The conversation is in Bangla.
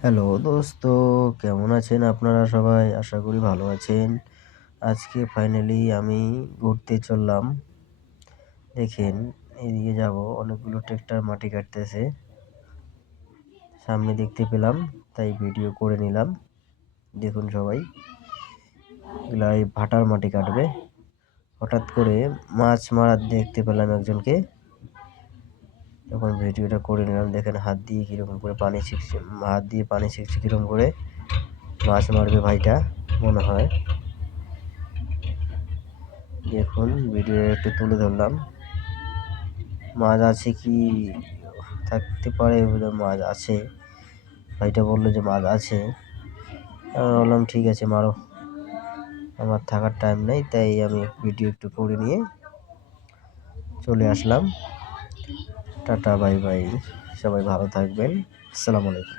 হ্যালো দোস্ত, কেমন আছেন আপনারা সবাই? আশা করি ভালো আছেন। আজকে ফাইনালি আমি ঘুরতে চললাম। দেখেন, এদিকে যাব, অনেকগুলো ট্রেক্টর মাটি কাটতেছে, সামনে দেখতে পেলাম, তাই ভিডিও করে নিলাম। দেখুন সবাই, এগুলা এই ভাটার মাটি কাটবে। হঠাৎ করে মাছ মারার দেখতে পেলাম একজনকে, তখন ভিডিওটা করে নিলাম। দেখেন হাত দিয়ে কীরকম করে পানি ছিঁকছে, হাত দিয়ে পানি ছিঁকছে কীরকম করে মাছ মারবে ভাইটা মনে হয়। দেখুন, ভিডিও একটু তুলে ধরলাম। মাছ আছে কি, থাকতে পারে, মাছ আছে। ভাইটা বললো যে মাছ আছে। আমি বললাম ঠিক আছে মারো, আমার থাকার টাইম নেই, তাই আমি ভিডিও একটু করে নিয়ে চলে আসলাম। টাটা, বাই বাই, সবাই ভালো থাকবেন। আসসালামু আলাইকুম।